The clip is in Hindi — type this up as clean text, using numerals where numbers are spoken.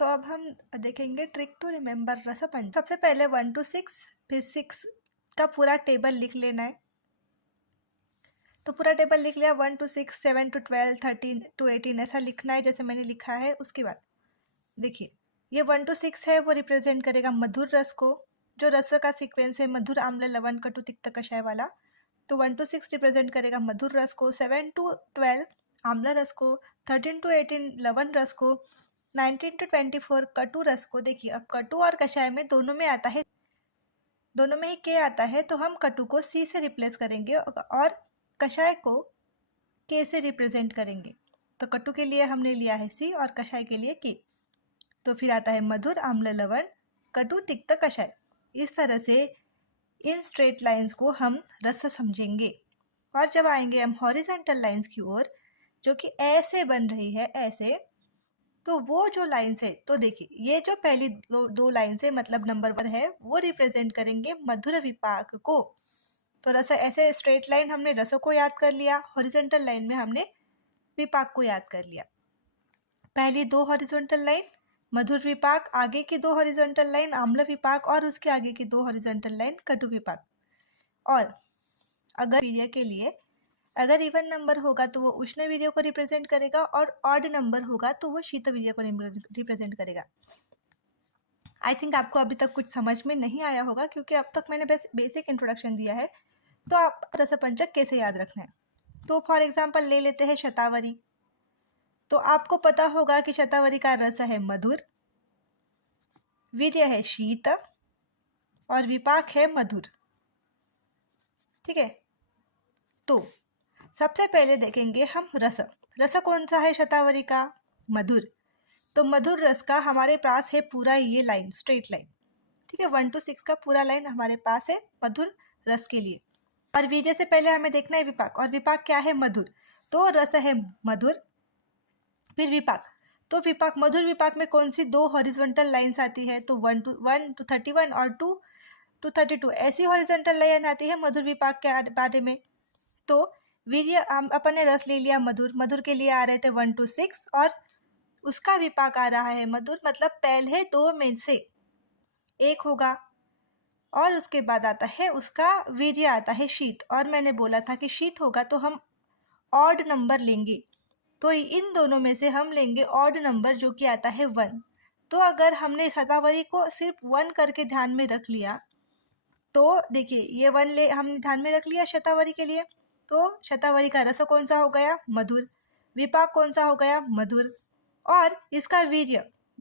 तो अब हम देखेंगे ट्रिक टू रिमेंबर रसपंचक। सबसे पहले 1 to 6 फिर 6 का पूरा टेबल लिख लेना है। तो पूरा टेबल लिख लिया, 1 to 6, 7 to 12, 13 to 18 ऐसा लिखना है जैसे मैंने लिखा है। उसके बाद देखिए ये 1 to 6 है, वो रिप्रेजेंट करेगा मधुर रस को, जो रस का सीक्वेंस है मधुर आम्ल लवण कटु तिक्त कषाय वाला। तो 1 to 6 रिप्रेजेंट करेगा मधुर रस को, 7 to 12 आम्ल रस को, 13 to 18 लवण रस को, 19 to 24 कटु रस को। देखिए अब कटु और कषाय में दोनों में आता है, दोनों में ही के आता है, तो हम कटु को सी से रिप्लेस करेंगे और कषाय को के से रिप्रेजेंट करेंगे। तो कटु के लिए हमने लिया है सी और कषाय के लिए के। तो फिर आता है मधुर आम्ल लवण कटु तिक्त कषाय। इस तरह से इन स्ट्रेट लाइंस को हम रस समझेंगे। और जब आएंगे हम हॉरिजॉन्टल लाइंस की ओर, जो कि ऐसे बन रही है ऐसे, तो वो जो लाइंस है, तो देखिए ये जो पहली दो लाइंस है मतलब नंबर 1 है, वो रिप्रेजेंट करेंगे मधुर विपाक को। तो रस ऐसे स्ट्रेट लाइन हमने रसों को याद कर लिया, हॉरिजॉन्टल लाइन में हमने विपाक को याद कर लिया। पहली 2 हॉरिजॉन्टल लाइन मधुर विपाक, आगे की 2 हॉरिजॉन्टल लाइन आम्ल विपाक और उसके आगे की 2 हॉरिजॉन्टल लाइन कटु विपाक। और अगर वीर्य के लिए अगर इवन नंबर होगा तो वो उष्ण वीर्य को रिप्रेजेंट करेगा और ऑड नंबर होगा तो वो शीत वीर्य को रिप्रेजेंट करेगा। आई थिंक आपको अभी तक कुछ समझ में नहीं आया होगा, क्योंकि अब तक मैंने बस बेसिक इंट्रोडक्शन दिया है। तो आप रसपंचक कैसे याद रखना है, तो फॉर एग्जाम्पल ले लेते हैं शतावरी। तो आपको पता होगा कि शतावरी का रस है मधुर, वीर्य है शीत और विपाक है मधुर। ठीक है, तो सबसे पहले देखेंगे हम रस। रस कौन सा है शतावरी का? मधुर। तो मधुर रस का हमारे पास है पूरा ये लाइन, स्ट्रेट लाइन। ठीक है, 1 to 6 का पूरा लाइन हमारे पास है मधुर रस के लिए। और वीर्य से पहले हमें देखना है विपाक, और विपाक क्या है? मधुर। तो रस है मधुर, फिर विपाक। तो विपाक, मधुर विपाक में कौन सी 2 हॉरिजॉन्टल लाइंस आती है? तो 1 to 31 और 2 to 32 ऐसी हॉरिजॉन्टल लाइन आती है मधुर विपाक के बारे में। तो वीर्य अपन ने रस ले लिया मधुर, मधुर के लिए आ रहे थे 1 to 6 और उसका विपाक आ रहा है मधुर, मतलब पहले 2 में से एक होगा। और उसके बाद आता है उसका वीर्य आता है शीत, और मैंने बोला था कि शीत होगा तो हम ऑड नंबर लेंगे। तो इन दोनों में से हम लेंगे ऑड नंबर, जो कि आता है 1। तो अगर हमने शतावरी को सिर्फ 1 करके ध्यान में रख लिया, तो देखिए ये 1 हमने ध्यान में रख लिया शतावरी के लिए। तो शतावरी का रस कौन सा हो गया? मधुर। विपाक कौन सा हो गया? मधुर। और इसका वीर्य